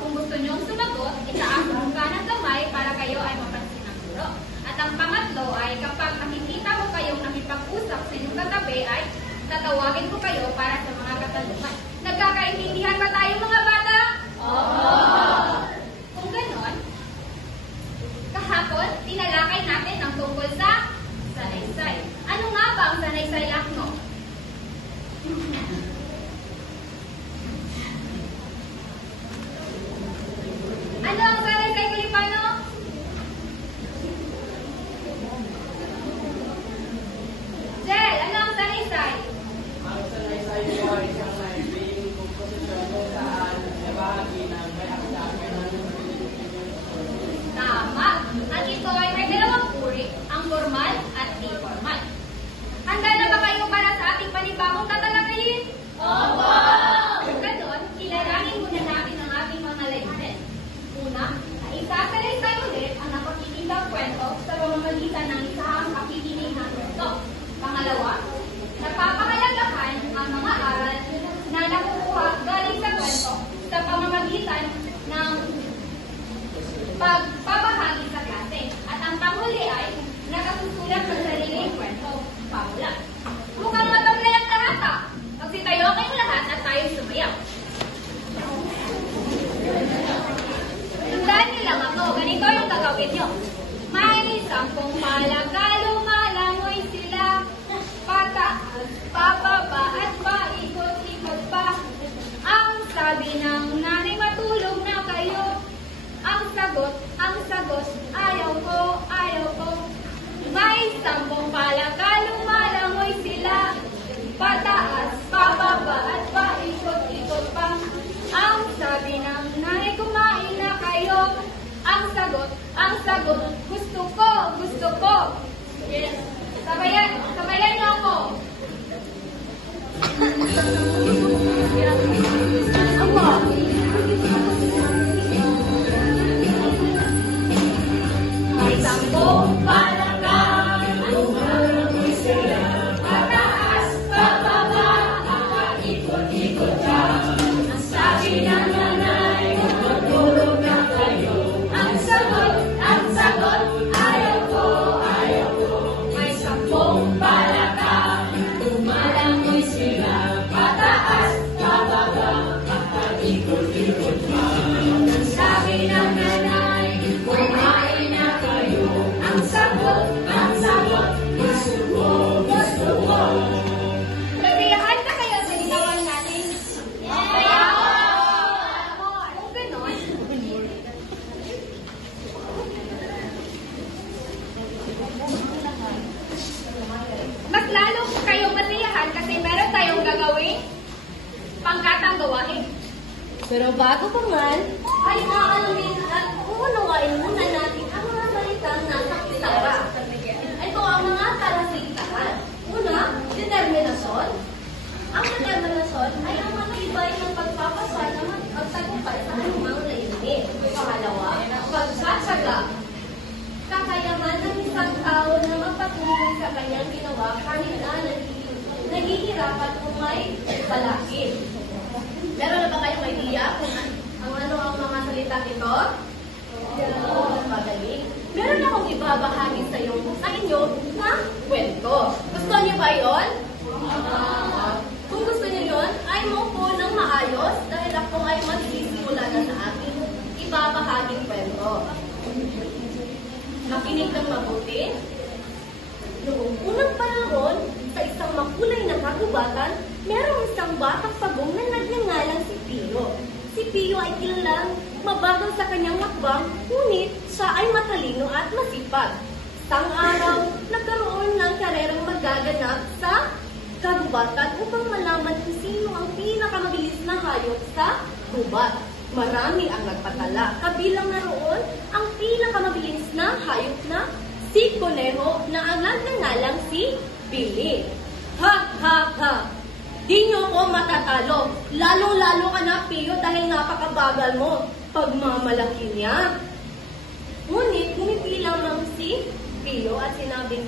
kung gusto niyong sumagot, itaas ang kanang kamay para kayo ay mapansin ng guro. At ang pangatlo ay kapag nakikita ko kayong nakipag-usap sa inyong katabi ay tatawagin ko kayo para sa mga katanungan. Nagkakaintindihan ba tayo mga bata? Oo! Kung ganon, kahapon, tinalakay natin ang tungkol sa sanaysay. Ano nga ba ang sanaysay, Lakno? Ano ang sanaysay, Kulipano? Jel, ano ang sanaysay? Ang sanaysay po ay isang naibing komposisyon kung saan may bahagi ng may aksakin ng Tama. At ito ay may dalawang uri, ang formal at informal. Handa na ba kayo para sa ating panibagong tatalakayin? Opo! Ganon, kilalanin muna natin ang ating mga layunin. Una, isasalaysay ulit ang napakikitang kwento sa pamamagitan ng isang pakikinihang kwento. Pangalawa, napapahalagahan ang mga aral na nakukuha galing sa kwento sa pamamagitan ng pagpapahagi sa klase. At ang panghuli ay nakasusulat sa sariling kwento, pamula. Mukhang matamlay ang tarata. Magsitayo kayong lahat at tayo sumayaw. Tandaan niyo lang ako, ganito yung gagawin niyo. May 10 palagalo, malangoy sila, pataas, papaba at paikot-ikot pa. Ang sabi ng nanay, matulog na kayo. Ang sagot, ayaw ko, ayaw ko. May 10 palagalo, malangoy sila, pataas, papaba at paikot-ikot pa. Ang sabi ng nanay, kumain na kayo. Ang sagot, gusto ko, gusto ko. Yes. Sabayan niyo ako. May 10 palagalo, malangoy sila, pataas, papaba, paikot-ikot pa. Ang sabi ng nanay, matulog na kayo. Ang sagot, ayaw ko, ayaw ko. May 10 palagalo, malangoy sila, pataas, papaba, paikot-ikot pa. Ang sabi ng nanay, kumain na kayo. Ang sagot, gusto ko, gusto ko. Nagriyahan na kayo sa linawan natin? Kaya, kung ganon, mas lalo kayong masiyahan kasi meron tayong gagawin pangkatang gawain. Pero bago pa man, Ay aalamin at uunawain muna natin ang mga balitang nasa pitara. Ito ang mga kalasitahan. Una, determinasyon. Ang determinasyon ay ang matibay ng pagpapasa ng pagtagumpay sa anumang layunin. Pangalawa, pagsasyaga. Kakayahan ng isang tao na magpatuloy sa kanyang ginawa kahit na naghihirapan kung may balakid. Meron na ba kayong idea kung ano ang mga salita nito? Magaling. Meron akong ibabahagi sa inyo na kwento. Gusto niyo ba yon? Kung gusto niyo yon, ay maupo ng maayos dahil ako ay magsisimula na sa aking ibabahaging kwento. Makinig ng mabuti. Noong unang panahon, sa isang makulay na kagubatan, merong isang batang pagong na nagngangalang si Pio. Si Pio ay kilalang mabagal sa kanyang hakbang, ngunit siya ay matalino at masipag. Isang araw, nagkaroon ng karerang magaganap sa kagubatan upang malaman kung sino ang pinakamabilis na hayop sa gubat. Marami ang nagpatala. Kabilang naroon ang pinakamabilis na hayop na si Conejo na ang nagngangalang si Billy. Ha, ha, ha! Di nyo ko matatalo. Lalo-lalo ka na, Pio, dahil napakabagal mo. Pagmamalaki niya. Ngunit, ngumiti lamang si Pio at sinabing,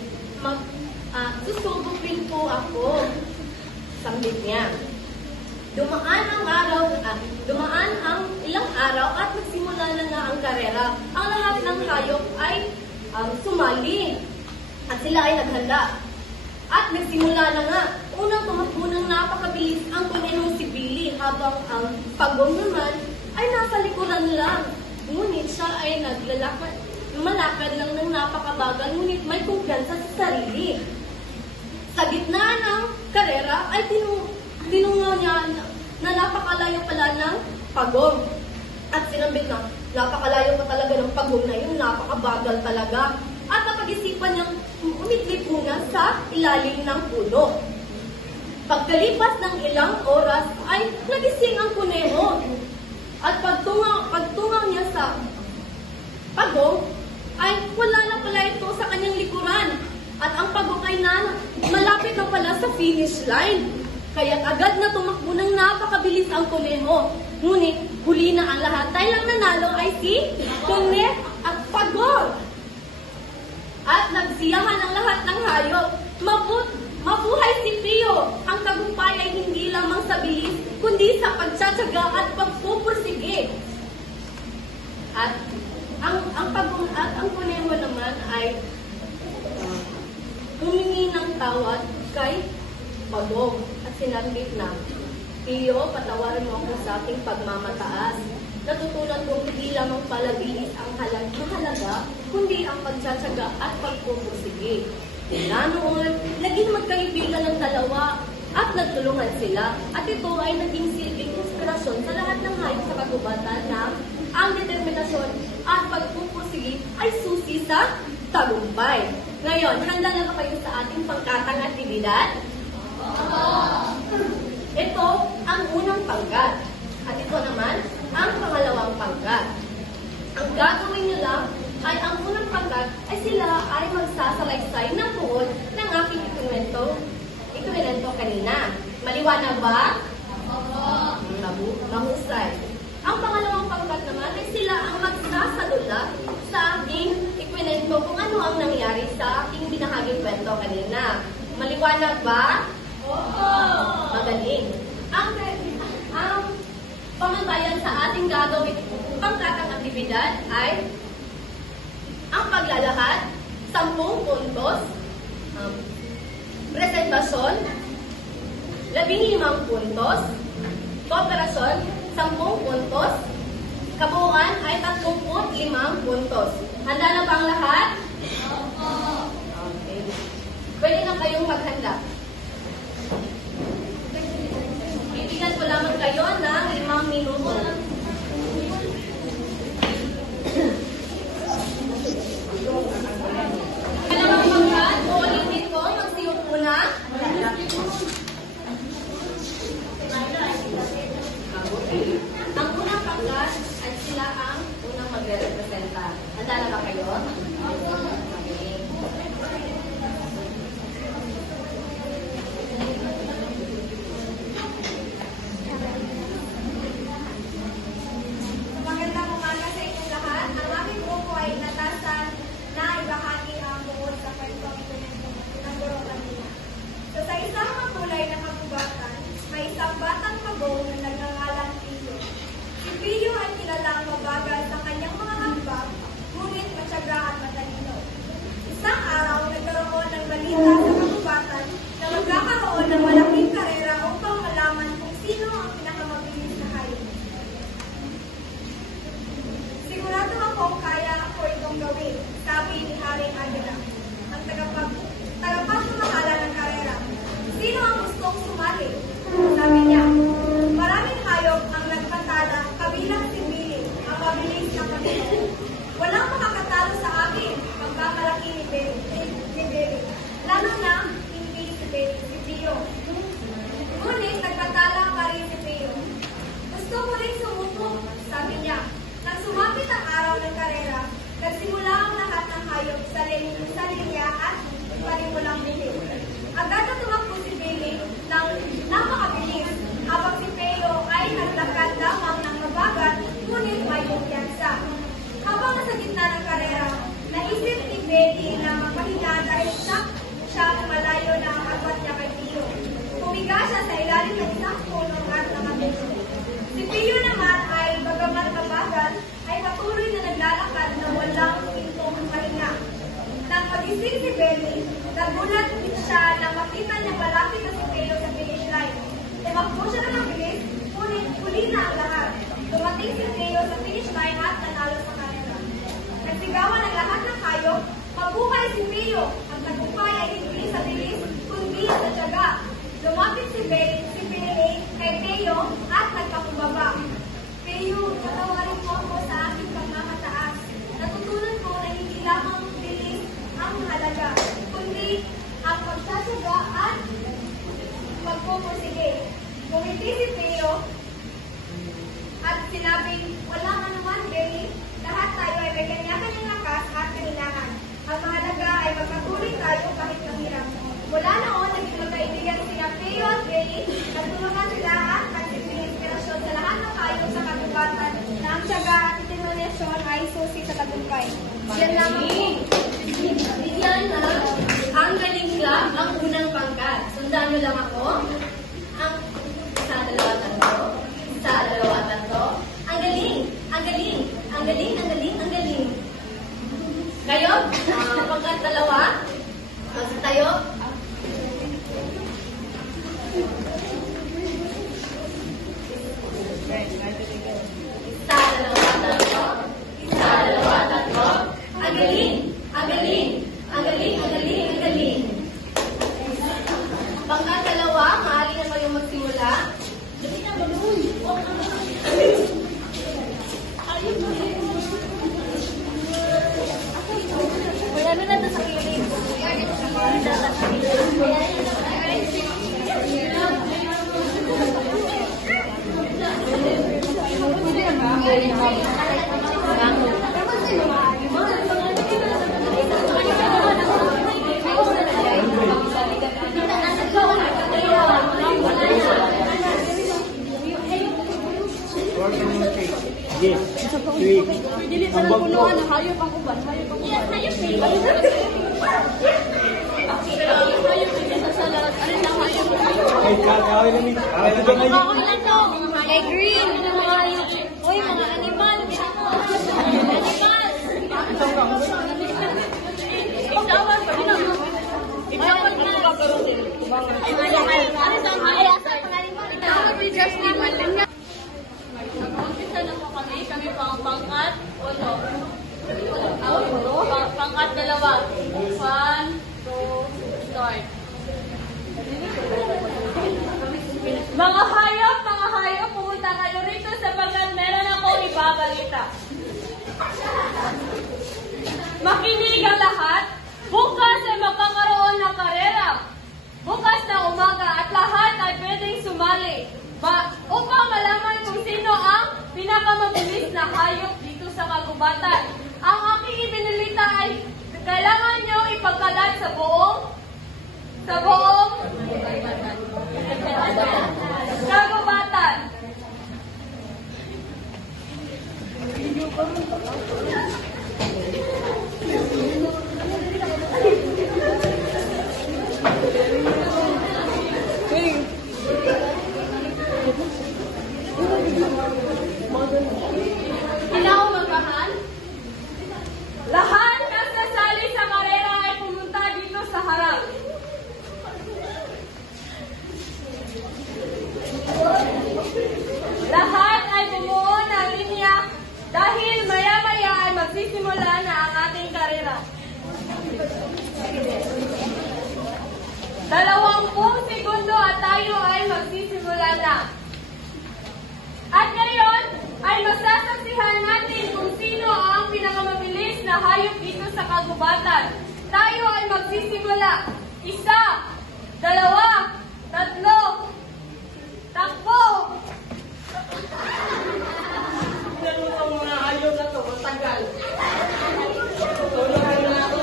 susubok rin po ako. Sambit niya. Dumaan ang ilang araw at nagsimula na nga ang karera. Ang lahat ng hayop ay sumali at sila ay naghanda. At nagsimula na nga. Unang tumakbo ng napakabilis ang kunenong si Billy habang ang pagong naman ay nasa likuran lang. Ngunit siya ay lumalakad lang ng napakabagal, ngunit may kumpiyansa sa sarili. Sa gitna ng karera ay tinungaw niya na napakalayo pala ng pagong. At sinambit na, napakalayo pa talaga ng pagong na yun, napakabagal talaga. At napag-isipan niyang umidlip muna sa ilalim ng puno. Pagkalipas ng ilang oras ay nagising ang kuneho. At pagtungaw niya sa pagong, ay wala na pala ito sa kanyang likuran. At ang pagong ay malapit na pala sa finish line. Kaya agad na tumakbo ng napakabilis ang kuneho. Ngunit huli na ang lahat. Dahil ang nanalo ay si Kune at Pagong. At nagsiyahan ang lahat ng hayop. Mabuhay si Pio! Ang tagumpay ay hindi lamang sa bilis, kundi sa pagtsatsaga at pagpupursige. At ang Pagong at ang kuneho naman ay humingi ng tawad kay Pagong at sinambit na, Pio, patawarin mo ako sa aking pagmamataas. Natutunan kong hindi lamang palabilis ang mahalaga, kundi ang pagtsatsaga at pagpupursige. Mula noon, naging magkaibigan ng dalawa at nagtulungan sila. At ito ay naging silbing inspirasyon sa lahat ng hayop sa kagubatan na ang determinasyon at pagpupursige ay susi sa tagumpay. Ngayon, handa na ba kayo sa ating pangkatang aktibidad? Ito ang unang pangkat. At ito naman ang pangalawang pangkat. Ang gagawin nyo lang ay ang unang pangkat ay sila ay magsasalaysay ng buod ng aking ikwento kanina. Maliwanag ba? Mahusay. Ang pangalawang pangkat naman ay sila ang magsasadula sa aking ikwento kung ano ang nangyari sa aking binahaging kwento kanina. Maliwanag ba? Magaling. Ang pamantayan sa ating gagawin pangkatang aktibidad ay ang paglalakad, 10 puntos, presentasyon, 15 puntos, kooperasyon, 10 puntos, kabuuan ay 35 puntos. Handa na ba ang lahat? Okay. Pwede na kayong maghanda. Bibigyan ko lamang kayo ng 5 minuto. Dalawang pangkat, uulitin ko, magsiyok muna. Ang unang pangkat ay sila ang unang magre-representa. Handa na ba kayo? Okay. Magandang umaga sa inyong lahat. Ang aming grupo ay natasan na ibahagi ang buod sa kwentong ikwento ng guro kanina. So sa isang makulay na kagubatan, may isang batang pagong na nagngangalang Pio. Si Pio ay kilalang mabagal sa kanyang mga hakbang, ngunit matyaga at matalino. Isang araw, nagkaroon ng balita sa kagubatan na magkakaroon ng malaking karera upang malaman kung sino ang pinakamabilis na hayop. Sigurado akong kaya ako itong gawin, sabi ni Haring Agila, ang tagapagmamahala ng karera. Sino ang gustong sumali? Sabi niya, maraming hayop ang nagpatala, kabilang si Billy, ang mabilis na Panginoon. Walang makakatalo sa akin, pagkakalaki ni Billy. Lalo na hindi si Pio. Ngunit nagpatala pa rin si Pio. Gusto ko rin sumubok, sabi niya. Nang sumapit ang araw ng karera, nagsimula ang lahat ng hayop sa linya at panimulang bilis. Agad na tumakbo si Billy ng napakabilis, habang si Pio ay naglakad lamang ng mabagal, ngunit may kumpiyansa. Habang nasa gitna ng karera, naisip ni Billy na magpahinga dahil siyang malayo na ang agwat niya kay Pio. Humiga siya sa ilalim ng isang puno at edukasyon ay susi sa tagumpay. Yan lamang po. Bigyan na ang galing club ang unang pangkat. Sundan nyo lang ako. Ang isa, dalawa, tatlo. Isa, dalawa, tatlo. Ang galing! Ang galing! Ang galing! Ang galing! Ang galing! Kayo, pangkat dalawa. Mas tayo. Isa, dalawa, tatlo. Isa, dalawa, tatlo. Ang galing! Ang galing! Ang galing! Ang galing! Ang galing! Pangkat dalawa, maaari na kayong magsimula. Wala na natin sa kilig. Yes. Three. Ang bag po. Hayop ang uban. Hayop ang uban. Hayop ang Ay, kakawin namin. Ito ba ngayon? Eh, green. Mga hayop. Uy, mga animal. Animal. Itawan pa rin. Itawan na. Mag-umpisa na po kami. Kami pang pangkat. Uno. Pangkat dalawa. 1, 2, start. Mga hayop, pumunta kayo rito sapagkat meron akong ibabalita. Makinig ang lahat. Bukas ay magkakaroon ng karera. Bukas na umaga at lahat ay pwedeng sumali. Upang malaman kung sino ang pinakamabilis na hayop dito sa kagubatan. Ang aking ibinilita ay kailangan nyo ipagkalat sa buong kagubatan. Hello, magahan? Lahat na sasali sa karera ay pumunta dito sa harap. Lahat ay bumuo ng linya dahil maya-maya ay magsisimula na ang ating karera. 20 segundo at tayo ay magsisimula na. At ngayon ay masasaksihan natin kung sino ang pinakamabilis na hayop dito sa kagubatan. Tayo ay magsisimula. 1, 2, 3, takbo! Tignan mo ang mga hayop na to, matagal. Tulungan na ako.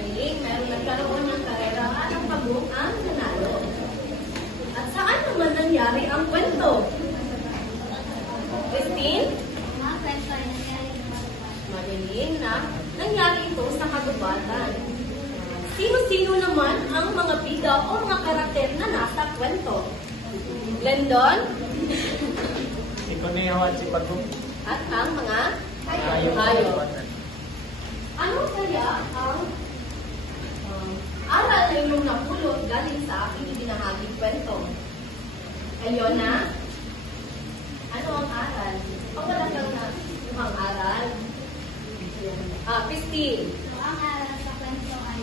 Magaling, meron nagkaroon ng karera at ang pagong ang nanalo. At saan naman nangyari ang kwento? Christine? Magaling na nangyari ito sa kagubatan. Sino-sino naman ang mga bida o mga karakter na nasa kwento? Glendon? Si Kuneho at si Pagong. At ang mga Hayop. hayop. Ano kaya ang aral na inyong napulot galing sa aking ibinahaging kwento? Ayun na? Ano ang aral? O wala kang na ang aral? Christine. Ang aral sa kwento ay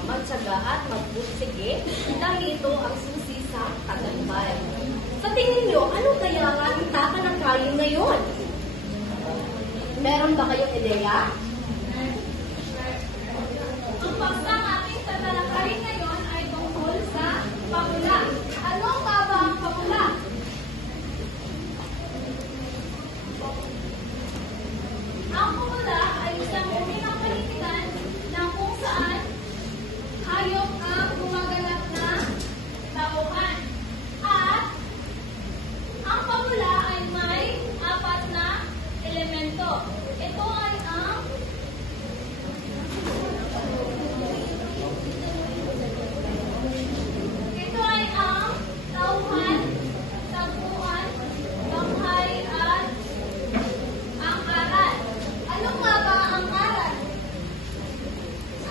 Magtsaga at magpursige dahil ito ang susi sa tagumpay. Sa tingin nyo, ano kaya ang ating tatalakayin ngayon? Meron ba kayong ideya? Ang paksang ating tatalakayin ngayon ay tungkol sa pamula. Ano nga ba ang pamula? Ang pamula ay isang uri ng panitikan na kung saan hayop ang gumaganap na tauhan. At ang pamula ay may 4 na elemento. Ito ay ang tauhan, tagpuan, banghay, at ang aral. Ano nga ba ang aral?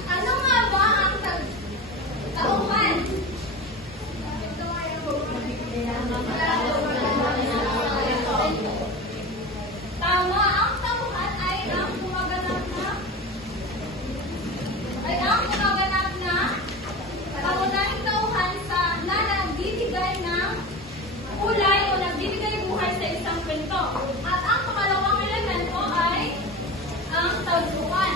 Ano nga ba ang tauhan? Ito ay tama, ang tauhan ay ang gumaganap na kaunahing tauhan na nagbibigay ng kulay o nagbibigay buhay sa isang kwento. At ang pangalawang elemento ay ang tagpuan.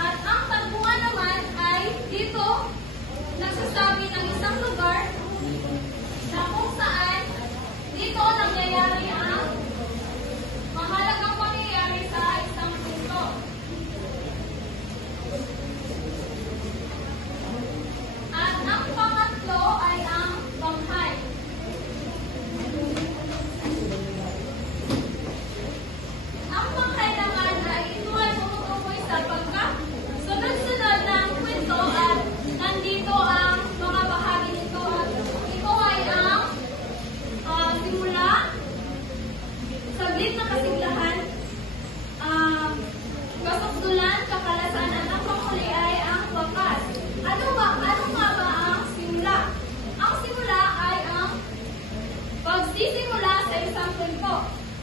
At ang tagpuan naman ay dito nagsasabi ng isang lugar na kung saan dito nangyayari ang mahalagang pangyayari sa isang kwento. At ang pangatlo ay ang banghay. Ang banghay naman ay ito ay tumutukoy sa sunod-sunod ng kwento at nandito ang mga bahagi nito. At ito ay ang simula, saglit na kasiglahan, kasukdulan, kakalasan, at ang panghuli ay ang wakas. Ano nga ba ang simula? Ang simula ay ang pagsisimula sa isang kwento.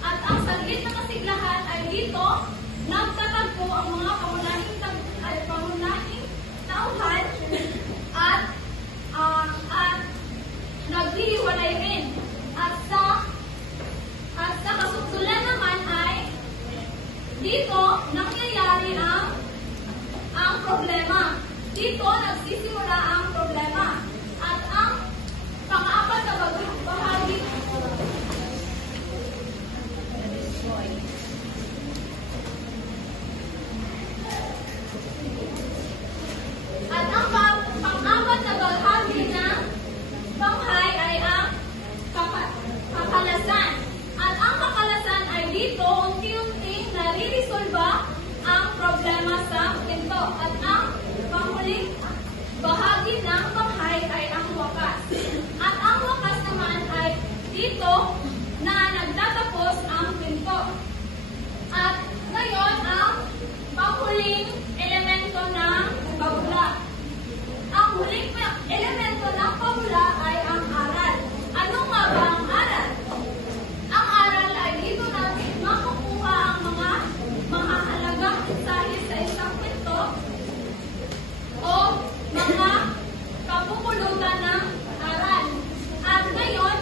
At ang saglit na kasiglahan ay dito nagtatagpo ang mga pangunahing tauhan at naghihiwalay rin. At sa kasukdulan naman ay dito nangyayari ang problema. Dito nagsisimula ang problema. At ang pang-apat na bahagi ng banghay ay ang kakalasan. At ang kakalasan ay dito unti-unting naririsolba ang problema sa kwento. At ang panghuling bahagi ng banghay ay ang wakas. At ang wakas naman ay dito na nagtatapos ang kwento. At ngayon ang panghuling elemento ng pabula. Ang huling elemento ng pabula ay ang aral. Ano nga ba ang aral? Ang aral ay dito natin makukuha ang mga mahalagang mensahe sa isang kwento o mga kapupulutan ng aral. At ngayon,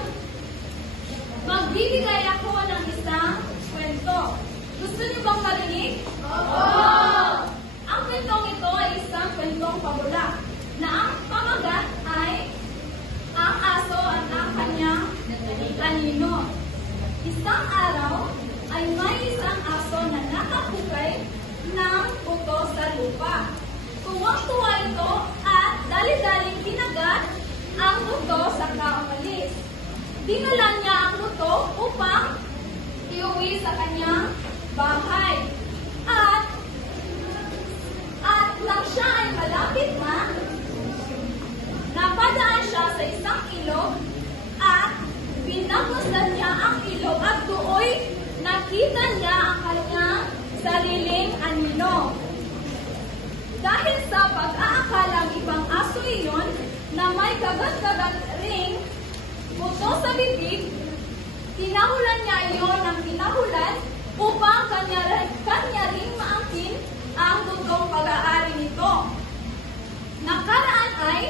magbibigay ako ng isang kwento. Gusto niyo bang marinig? Oo! Ang kwentong ito ay isang kwentong pabula na ang pamagat ay ang aso at ang kanyang kanino. Isang araw ay may isang aso na nakahukay ng buto sa lupa. lupa. Tuwang-tuwa ito at dali-daling kinagat ang buto sa umalis. Dinala niya ang buto upang iuwi sa kanyang bahay. At nang siya ay malapit na, napadaan siya sa isang ilog at pinagmasdan niya ang ilog at doon nakita niya ang kanyang sariling anino. Dahil sa pag-aakalang ibang aso iyon na may kagat-kagat ring buto sa bibig, tinahulan niya iyon ng tinahulan upang kanya ring maangkin ang dugong pag-aari nito. Nakaraan ay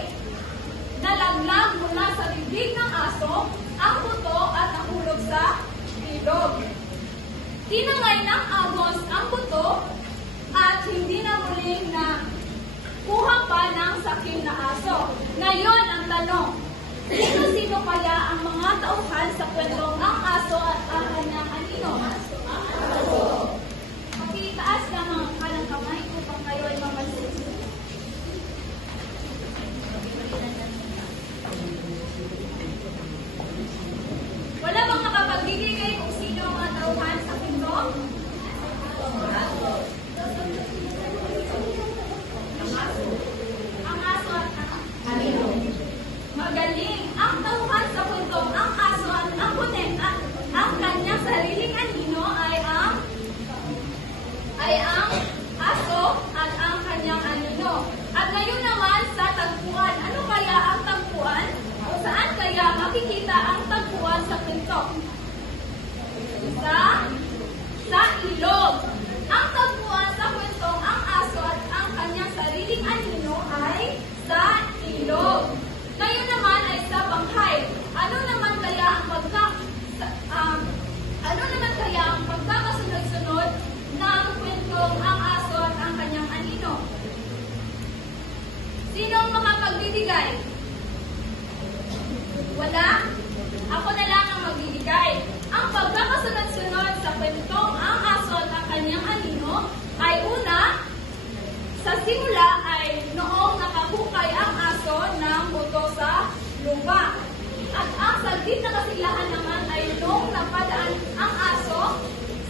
nalaglag mula sa bibig ng aso ang buto at nahulog sa ilog. Tinangay ng agos ang buto at hindi na muling na kuha pa ng sakim na aso. Ngayon ang tanong, sino kaya ang mga tauhan sa kwentong ang aso at ang kanyang anino? Pakitaas na mga kanang kamay upang kayo ay mamasin. Wala bang nakapagbibigay kung sino ang mga tauhan sa kwento? Ang aso at anino. Magaling! Ang tauhan sa kwentong ang aso at ang kunet at ang kanyang sariling anino ay ang aso at ang kanyang anino. At ngayon naman sa tagpuan. Ano kaya ang tagpuan? O saan kaya makikita ang tagpuan sa kwento? Sa ilog. Ang tagpuan sa kwentong ang aso at ang kanyang sariling anino ay sa ilog. Ngayon naman ay sa banghay. Ano naman kaya ang pagkakasunod-sunod ng kwentong ang aso at ang kanyang anino? Sino ang makapagbibigay? Wala? Ako na lang ang magbibigay. Ang pagkakasunod-sunod sa kwentong ang aso at ang kanyang anino ay una, sa simula ay noong nakahukay ang aso ng buto sa lupa. At ang saglit na kasilahan naman ay noong napadaan ang aso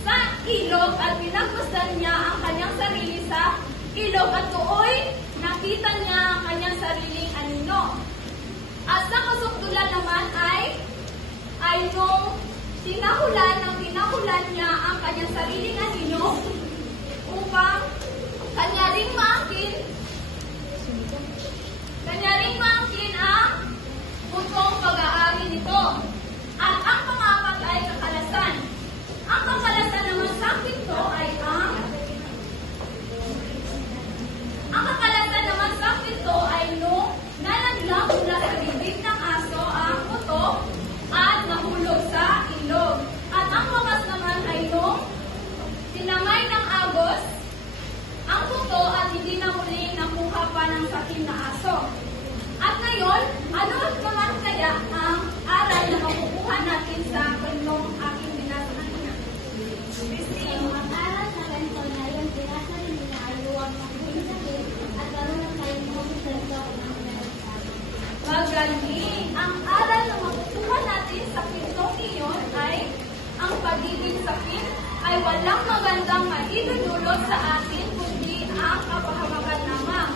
sa ilog at pinagmasdan niya ang kanyang sarili sa ilog at tuoy nakita niya ang kanyang sariling anino. At sa kasukdulan naman ay nung tinahulan niya ang kanyang sariling anino upang kanya ring maangkin ang butong pag-aari nito. At ang pangapat ay kakalasan. Ang kakalasan naman sa kwento ay nung nalaglag mula sa bibig ng aso ang buto at nahulog sa ilog. At ang wakas naman ay nung tinamay ng agos ang buto at hindi na muli nakuha pa ng sakim na aso. At ngayon, ano naman kaya ang aral na makukuha natin sa kwentong aking binasa kanina? Christine, Ang aral na ganito na yung binasa rin nila ay huwag maging sakit at gano'n ang kayo mo kwento ng meron sa atin. magaling! Ang aral na makukuha natin sa kwentong iyon ay ang pagiging sakit ay walang magandang maidudulot sa atin kundi ang kapahamakan lamang.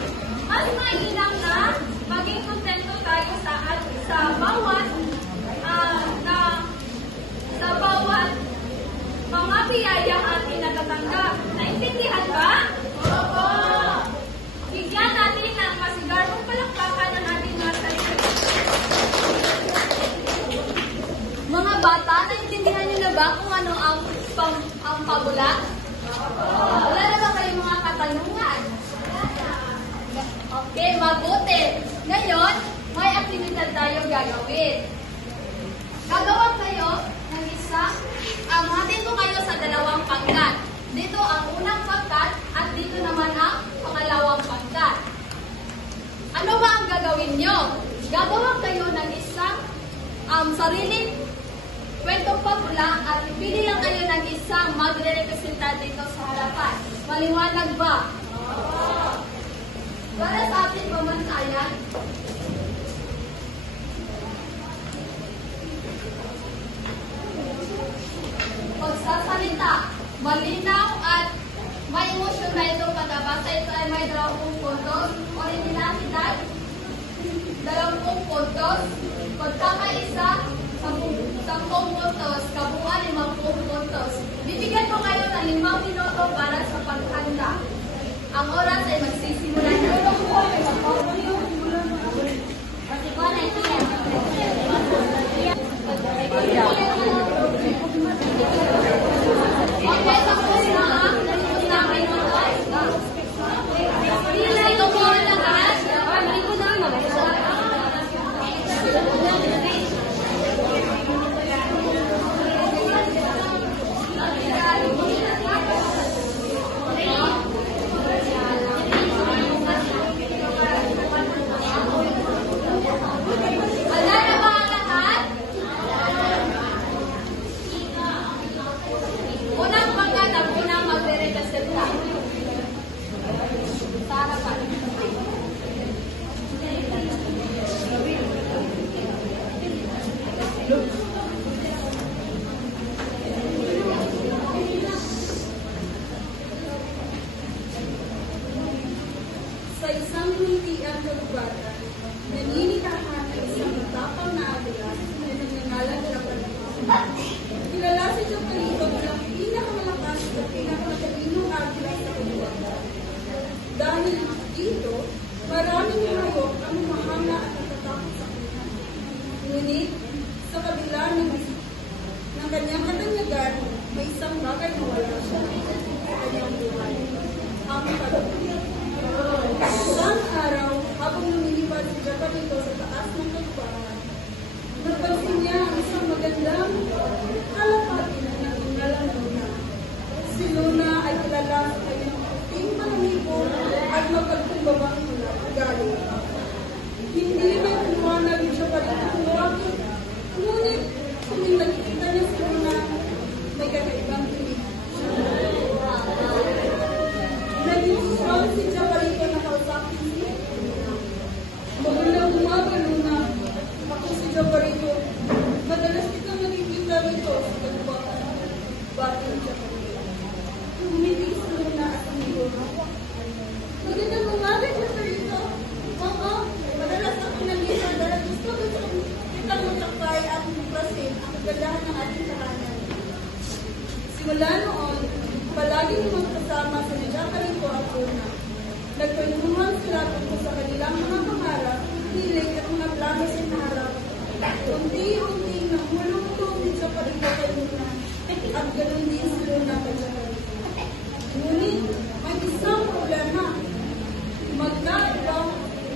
Mas mainam na maging kontento tayo sa bawat mga biyayang ating natatanggap. Naintindihan ba? Opo! Bigyan natin ng masigarong palakpakan ng ating mga sarili. Mga bata, naintindihan niyo na ba kung ano ang pabula? Wala na ba kayong mga katanungan? Okay, mabuti. Ngayon, may aktibidad tayo gagawin. Gagawa kayo ng hatin ko kayo sa dalawang pangkat. Dito ang unang pangkat at dito naman ang pangalawang pangkat. Ano ba ang gagawin nyo? Gagawa kayo ng isang sariling kwentong pabula at pili lang kayo ng isang magre-representa dito sa harapan. Maliwanag ba? Para sa ating pamansayan, pagsasalita, malinaw at may emosyon na itong pagbabasa. Ito ay may 20 puntos. Originalidad, 20 puntos. Pagkakaisa, 10 puntos. Kabuuan, 50 puntos. Bibigyan ko kayo ng 5 minuto para sa paghanda. Ang oras ay magsisimula na. Okay, tapos na ang aking oras. Pilay ko po ang lahat. Hindi ko na Handa na ba ang lahat? Unang pangkat ang unang magre-representa. Sa harapan. Sa isang muntiang kagubatan, naninirahan ang isang matapang na agila na nagngangalan na Japanito. Kilala si Japanito bilang pinakamalakas at pinakamatalinong agila sa kagubatan. Dahil dito, maraming hayop ang humahanga at natatakot sa kanya. Ngunit, sa kabila ng kanyang katanyagan, may isang bagay na wala siya sa kanyang buhay. Ang pagkakas. Isang araw, habang lumilipad si Japanito sa taas ng kagubatan, napansin niya ang isang magandang kalapati na nagngangalan Luna. Si Luna ay kilala sa kanyang puting panamibo at mapagkumbabang ugali. Hindi niya pumanag ni Japanito kung bakit, ngunit kung nakikita niya si Luna, may kakaibang tinig. Nag-isang si Japanito na kausapin niya. Magandang umaga, Luna. Ako si Japanito. Madalas kitang nakikita rito sa kagubatan. Bakit, Japanito? Umiti si Luna at ang Luna. Magandang umaga, Japanito. Oo, madalas ako nandito dahil gusto ko kitang matsakay at maprasin ang kagandahan ng ating tahanan. Simula noon, palaging magkasama sa Japanito at Luna. Nagkwentuhan sila tungkol sa kanilang mga pangarap, hilig at mga plano sa hinaharap. Unti-unti nahulog-tulog ni Japanito kay Luna at ganoon din si Luna kay Japanito. Ngunit may isang problema.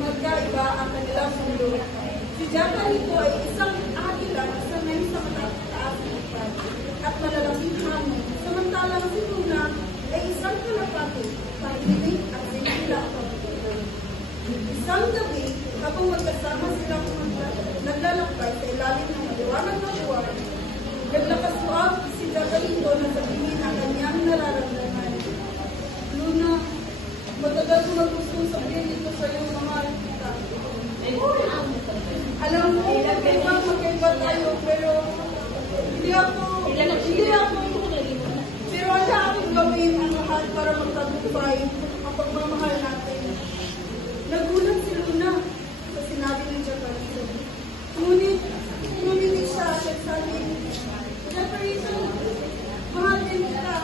Magkaiba ang kanilang mundo. Si Japanito ay isang agila na sanay sa mataas na ipad at malalaking hamon. Samantalang si Luna ay isang kalapati, pahilig at sinilak. Isang gabi, habang magkasama silang naglalakbay sa ilalim ng maliwanag na buwan, naglakas-uap si Japanito na sabihin ang kanyang nararamdaman. Luna, matagal ko nagustong sabihin ito sa iyo, mahal kita. Alam mo, magkaiba tayo, pero hindi ako, pero wala akong gawin ang lahat para magtagumpay ang pagmamahal natin. Nagulat si Luna sa sinabi ng Japanito. Ngunit siya at nagsabi, Japanito, mahal din kita.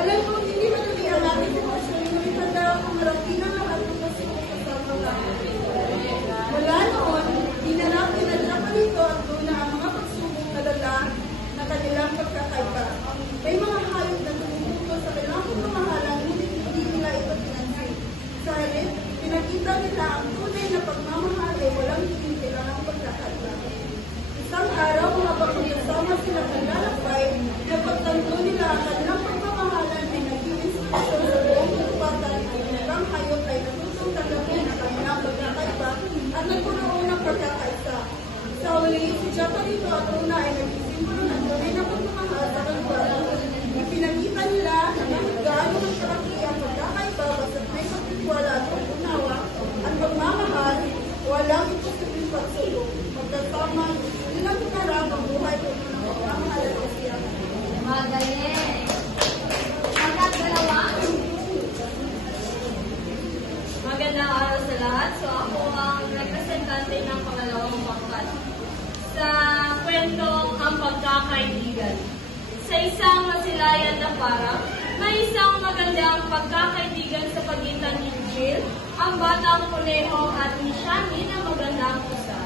Alam ko, hindi madali ang aking sitwasyon, ngunit handa akong harapin ang lahat ng kasama ka. Mula noon, hinanap ni Japanito at Luna ang mga pagsubok na dala na kanilang pagkakaiba. May mga hayop na tumututo sa kanilang pagmamahalan, ngunit hindi nila ito pinansin. Sa halip, pinakita nila ang tunay na pagmamahal ay walang kailangang pagkakaiba. Isang araw, habang kasama sila paglalakbay, napagtanto nila ang kanilang pagmamahalan ay naging inspirasyon sa buong kagubatan at kanilang hayop ay natutong tanggapin ang kanilang pagkakaiba at nagpunoon ng pagkakaisa. Sa huli, si Japanito at Luna ay naging simbolo ng tunay na pagmamahal sa kagubatan. Ipinakita nila na gaano ang kalaki ang pagkakaiba basta't may pagtitiwala at walang imposibleng pagsulong. Magkasama, yun ang pinarang ang buhay ko ng pagmamahal at kasiyahan. Magaling. Hanggang dalawa. Magandang araw sa lahat. So ako ang representante ng pangalawang pangkat sa kwentong Ang Pagkakaibigan. Sa isang masilayan na parang, may isang magandang pagkakaibigan sa pagitan ni Jill, ang batang kuneho at ni Shani na magandang pusa.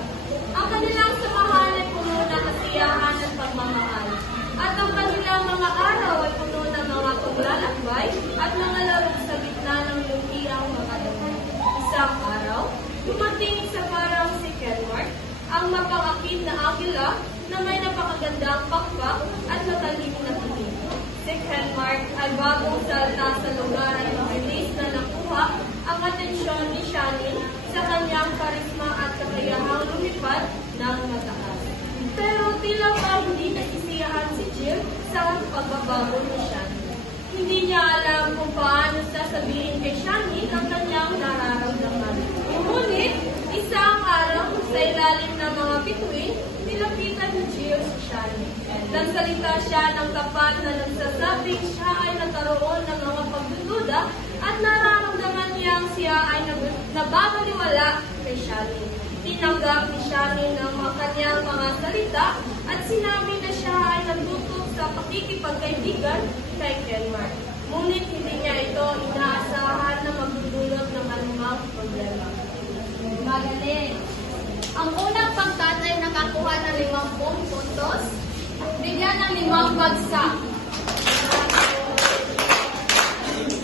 Ang kanilang samahan ay puno ng kasiyahan at pagmamahal. At ang kanilang mga araw ay puno ng mga paglalakbay at mga laro sa gitna ng lumpiang makadamay. Isang araw, dumating sa parang si Kenmark, ang mapangakit na agila na may napakagandang pakpak at matalim na piling. Si Kenmark ay bagong salta sa lugar ay mabilis na nakuha ang atensyon ni Shani sa kanyang karisma at kakayahang lumipad ng mataas. Pero tila ba hindi naisiyahan si Jill sa pagbabago ni Shani. Hindi niya alam kung paano sasabihin kay Shani ang kanyang nararamdaman. Ngunit, isang araw sa ilalim ng mga bituin, nilapitan ni Jill si Shani. Nagsalita siya ng tapat na nagsasabing siya ay nagkaroon ng mga pagdududa at nararamdaman niyang siya ay nababaliwala kay Shani. Tinanggap ni Shani ng kanyang mga salita at sinabi na siya ay nagtutok sa pakikipagkaibigan kay Kenmark. Ngunit hindi niya ito inaasahan na magdudulot ng anumang problema. Magaling. Ang unang pangkat ay nakakuha ng 50 puntos. Bigyan ng 5 bagsak.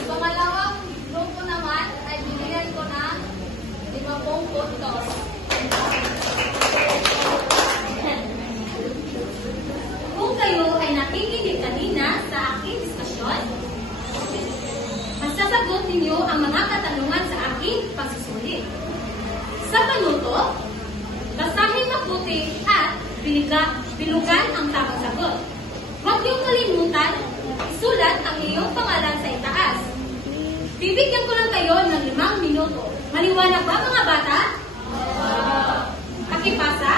Pangalawang grupo naman ay binigyan ko ng 50 puntos. Kung kayo ay nakikinig kanina sa aking diskusyon, masasagot ninyo ang mga katanungan sa aking pagsusulit. Sa panuto, basahin mabuti at bilugan ang tamang sagot. Huwag niyong kalimutan, isulat ang iyong pangalan sa itaas. Bibigyan ko lang kayo ng 5 minuto. Maliwanag ba mga bata? Pakipasa?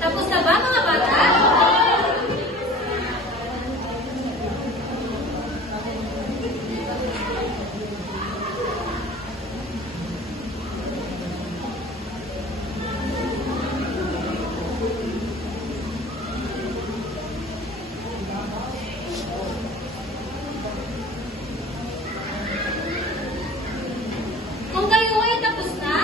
Tapos na ba mga bata? Kung kayo ay tapos na,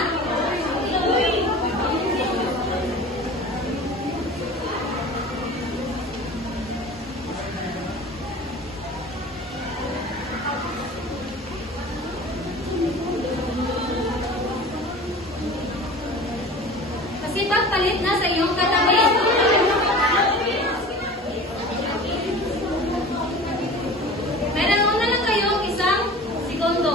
masipag palit na sa iyong katabi. Meron na lang kayong 1 segundo.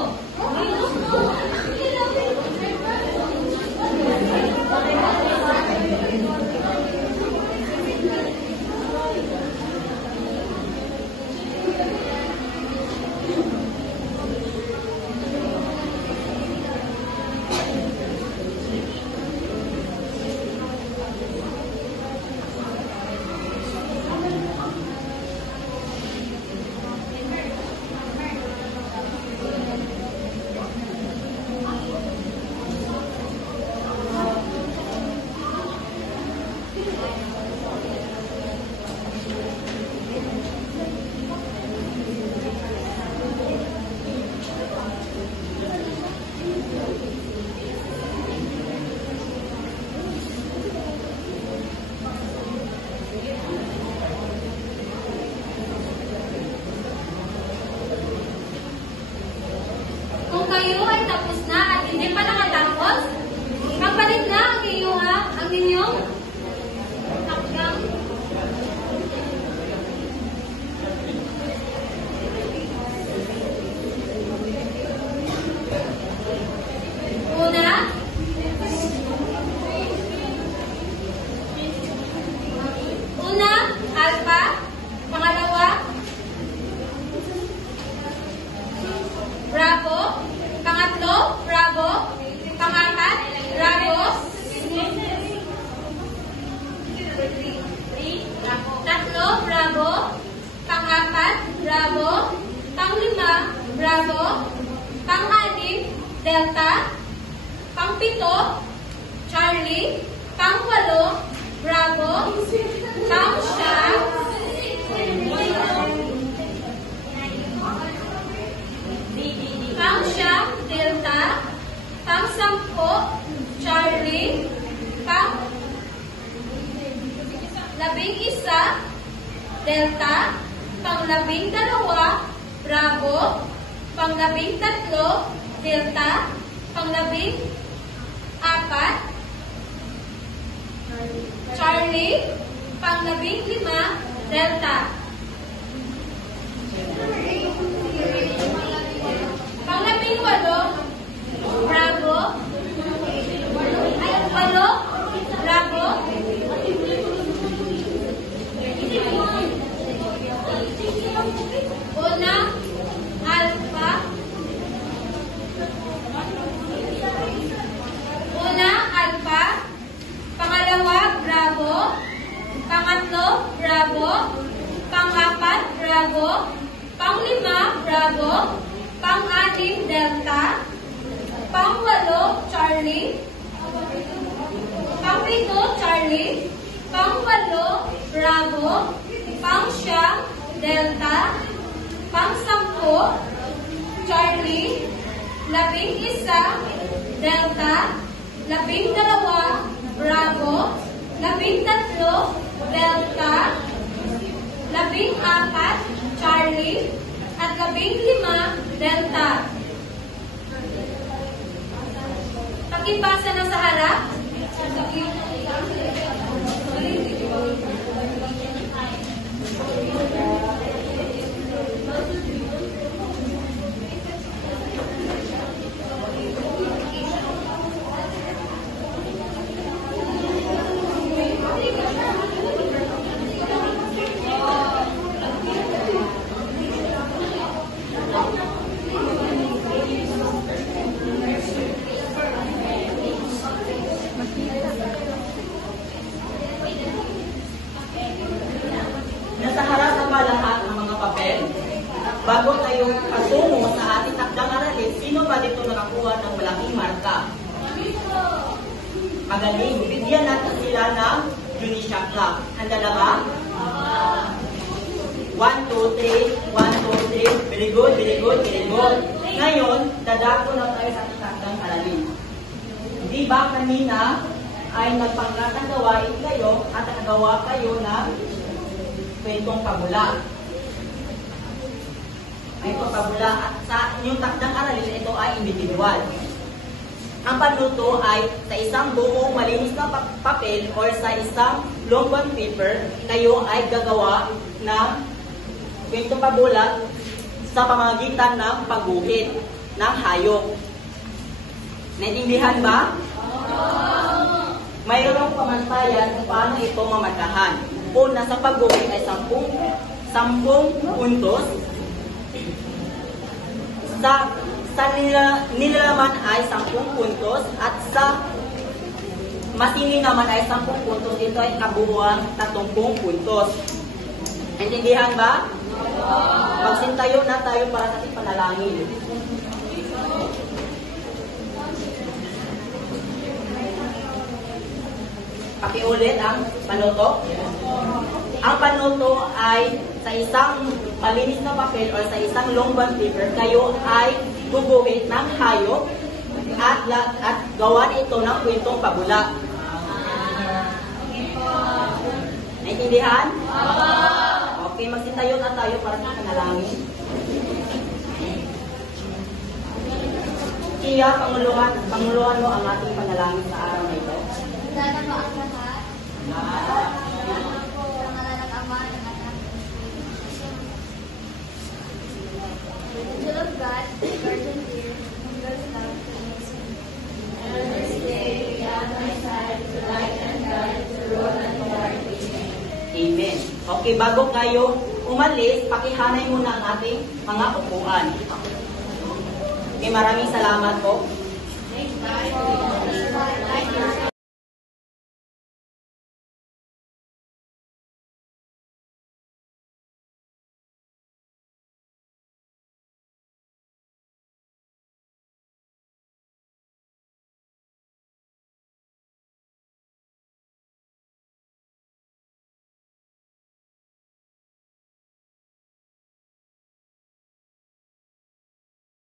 tapos na at hindi pa nakatapos, magpalit na ang inyong takdang. Una, alpha. Pangalawa, bravo. Pangatlo, bravo. Pangapat, bravo. Tatlo, bravo. Pang-apat, bravo. Pang-lima, bravo. Pang-anim, delta. Pang-pito, Charlie. Pang-walo, bravo. Pang-siyam, Pang-siyam, delta. Pang-sampo, Charlie. Pang-labing-isa, delta. Pang-labing-dalawa, bravo. Pang-labing-tatlo, delta. Pang-labing-apat, Charlie. Pang-labing-lima, delta. Pang-labing-walo, bravo. Ay, walo, bravo. Una, alpha. Una, alpha. Pangalawa, bravo. Pangatlo, bravo. Pang-apat, bravo. Pang-lima, bravo. Pang-anim, delta. Pang-walo, Charlie. Pang-pito, Charlie. Pang-walo, bravo. Pang-siyam, delta. Pang-sampo, Charlie. Labing-isa, delta. Labing-dalawa, bravo. Labing-tatlo, delta. Labing-apat, Charlie. At labing-lima, delta. Pakipasa na sa harap. Nasa harap na ba lahat ng mga papel? Bago tayo patungo sa ating takdang aralin, sino ba dito nakakuha ng malaking marka? Magaling. Bigyan natin sila ng Junisha Club. Handa na ba? 1, 2, 3. 1, 2, 3. Very good, very good, very good. Ngayon, dadako na tayo sa takdang aralin. Di ba kanina ay nagpangkatang gawain kayo at nakagawa kayo ng kwentong pabula. Kwentong pabula at sa inyong takdang aralin, ito ay individual. Ang panluto ay sa isang buong malinis na papel or sa isang long bond paper, kayo ay gagawa ng kwentong pabula sa pamamagitan ng pagguhit ng hayop. Naintindihan ba? Mayroong pamantayan kung paano ito mamarkahan. Una, sa pagguhit ay 10 puntos. Sa nilalaman ay 10 puntos. At sa masini naman ay 10 puntos. Ito ay kabuuan 30 puntos. Intindihan ba? Magsintayo na tayo para sa ating panalangin. Pakiulit ang panuto. Ang panuto ay sa isang malinis na papel o sa isang long bond paper, kayo ay guguhit ng hayop at gawan ito ng kwentong pabula. Naintindihan? Okay, magsintayo na tayo para sa panalangin. Kuya, panguluhan mo ang ating panalangin sa araw na ito. Dana mo ang lahat. Salamat po. Sa ngalan ng Ama, ng Anak, the angel of God, the Virgin dear, and God's love to us. And this day, we have my side to light and guide, to road and darkness. Amen. Okay, bago kayo umalis, pakihanay muna ang ating mga upuan. Okay, maraming salamat po. Thank you.